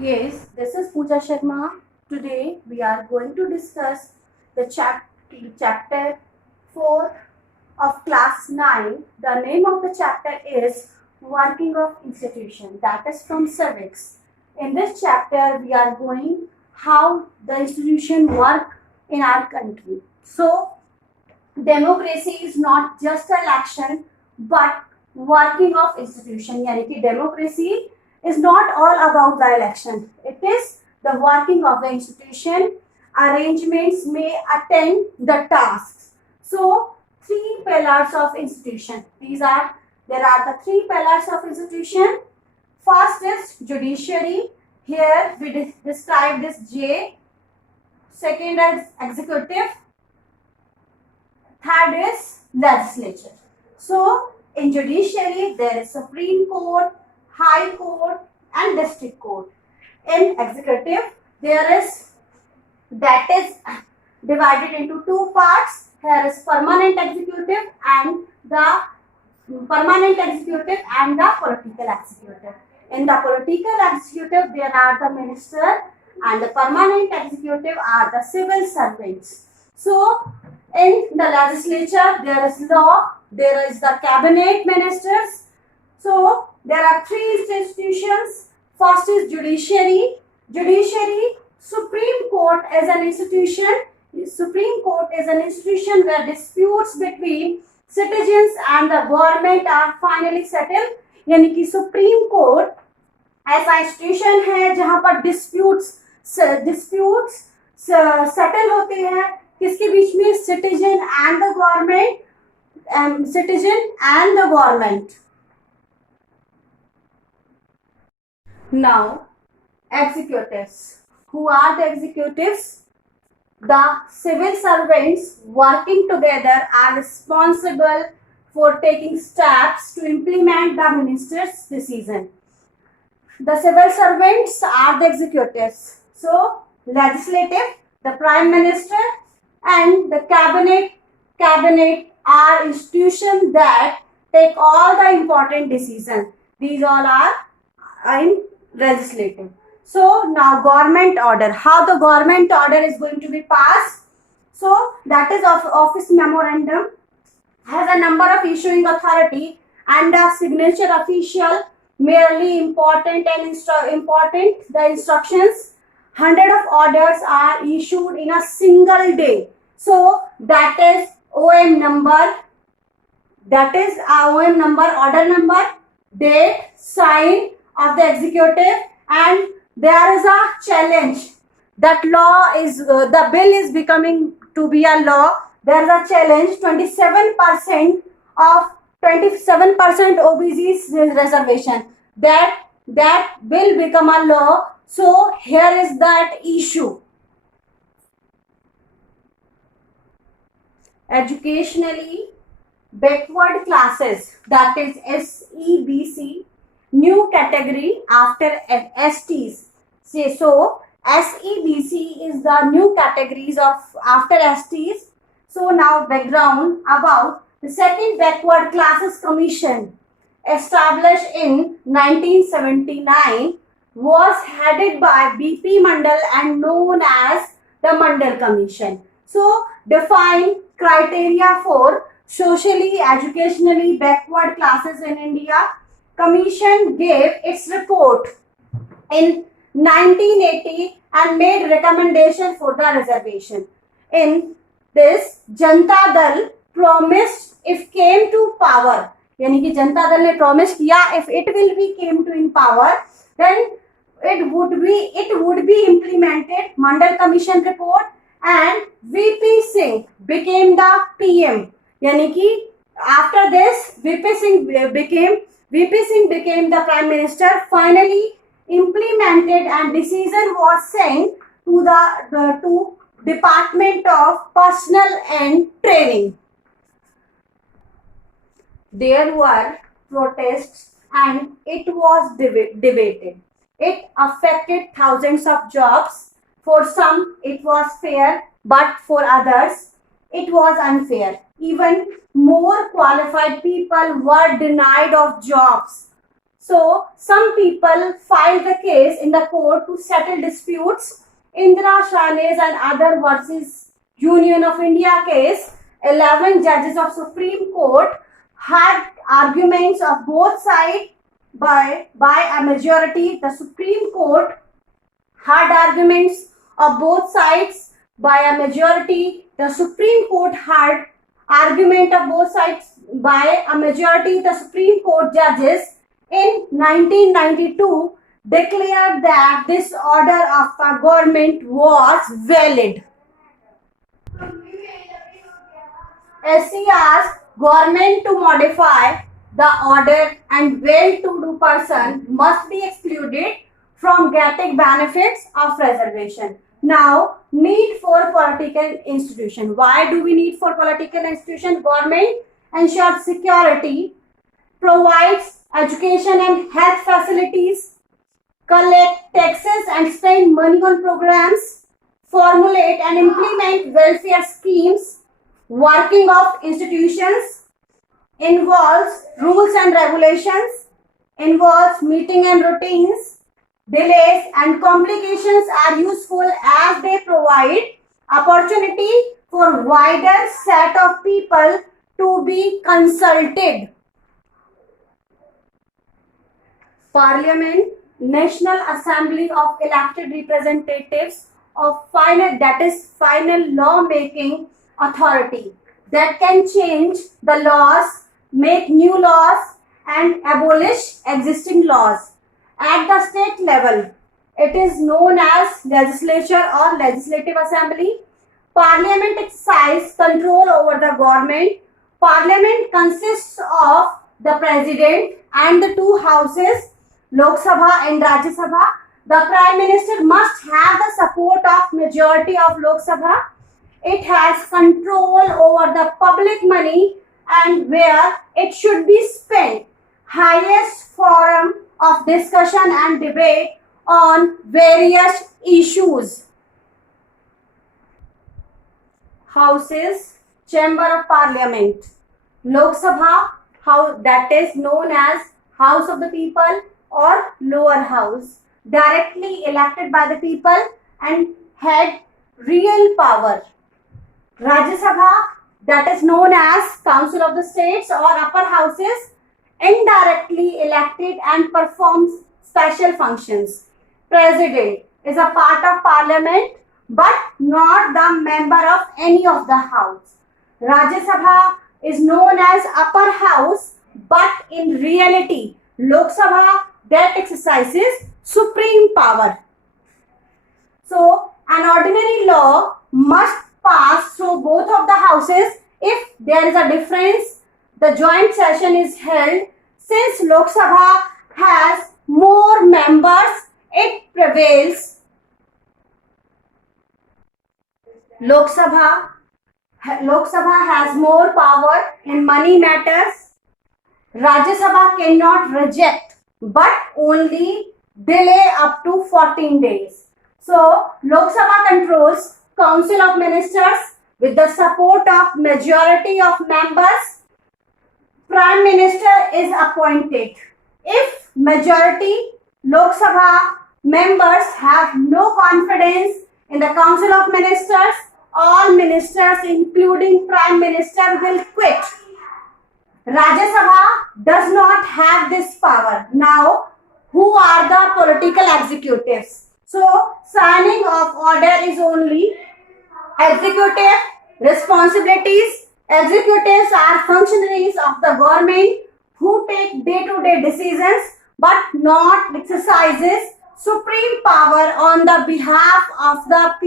Yes, this is Pooja Sharma. Today we are going to discuss the chapter 4 of class 9. The name of the chapter is Working of Institution, that is from civics. In this chapter we are going how the institution work in our country. So democracy is not just election but working of institution. यानी कि democracy is not all about the election. It is the working of the institution. Arrangements may attend the tasks. So three pillars of institution. There are the three pillars of institution. First is judiciary. Here we describe this J. Second is executive. Third is legislature. So in judiciary there is Supreme Court, High Court and District Court. In executive there is that is divided into two parts. Here is permanent executive and the political executive. In the political executive there are the minister and the permanent executive are the civil servants. So in the legislature there is law, there is the cabinet ministers. So there are three institutions. First is judiciary. Supreme Court is an institution. Supreme Court is an institution where disputes between citizens and the government are finally settled. यानी कि supreme court ऐसा institution है जहां पर disputes settle होते हैं किसके बीच में, citizen and the government. Now executives. Who are the executives? The civil servants working together are responsible for taking steps to implement the minister's decision. The civil servants are the executives. So legislative, the prime minister and the cabinet are institutions that take all the important decisions. These all are in legislative. So now government order. How the government order is going to be passed? So that is of office memorandum has a number of issuing authority and a signature official. Merely important the instructions. 100 of orders are issued in a single day. So that is OM number. That is OM number, order number, date, sign of the executive, and there is a challenge that law is the bill is becoming to be a law. There is a challenge. 27% OBC's reservation that will become a law. So here is that issue. Educationally backward classes, that is SEBC, new category after STs. So SEBC is the new categories of after STs. So now background about the second backward classes commission established in 1979 was headed by BP Mandal and known as the Mandal Commission. So define criteria for socially educationally backward classes in India. Commission gave its report in 1980 and made recommendation for the reservation. In this, Janata Dal promised if came to power, यानी कि जनता दल ने promise किया if it will be came to in power, then it would be implemented. Mandal Commission report and VP Singh became the PM. यानी कि after this VP Singh became the Prime Minister. Finally implemented and decision was sent to the Department of Personnel and Training. There were protests and it was debated. It affected thousands of jobs. For some it was fair, but for others it was unfair. Even more qualified people were denied of jobs. So some people filed the case in the court to settle disputes. Indira Shahnaaz and other versus Union of India case, 11 judges of Supreme Court had arguments of both sides by a majority. The Supreme Court had arguments of both sides by a majority. The Supreme Court had argument of both sides by a majority. The Supreme Court judges in 1992 declared that this order of the government was valid. SC asked government to modify the order and well-to-do person must be excluded from getting benefits of reservation. Now, need for political institution. Why do we need for political institution? Government ensures security, provides education and health facilities, collect taxes and spend money on programs, formulate and implement welfare schemes, working of institutions, involves rules and regulations, involves meeting and routines. Delays and complications are useful as they provide opportunity for wider set of people to be consulted. Parliament, National Assembly of elected representatives of final law-making authority that can change the laws, make new laws and abolish existing laws. At the state level, it is known as legislature or legislative assembly. Parliament exercises control over the government. Parliament consists of the president and the two houses, Lok Sabha and Rajya Sabha. The Prime Minister must have the support of majority of Lok Sabha. It has control over the public money and where it should be spent. Highest forum of discussion and debate on various issues. Houses, Chamber of Parliament. Lok Sabha, that is known as House of the People or Lower House, directly elected by the people and had real power. Rajya Sabha, that is known as Council of the States or Upper Houses, indirectly elected and performs special functions. President is a part of Parliament but not the member of any of the house. Rajya Sabha is known as Upper House but in reality Lok Sabha that exercises supreme power. So an ordinary law must pass through both of the houses. If there is a difference, the joint session is held. Since Lok Sabha has more members, it prevails. Lok Sabha has more power in money matters. Rajya Sabha cannot reject but only delay up to 14 days. So Lok Sabha controls Council of Ministers with the support of majority of members. Prime Minister is appointed. If majority Lok Sabha members have no confidence in the Council of Ministers, all ministers including Prime Minister will quit. Rajya Sabha does not have this power. Now, who are the political executives? So, signing of order is only executive responsibilities. Executives are functionaries of the government who take day-to-day decisions but not exercises supreme power on the behalf of the people.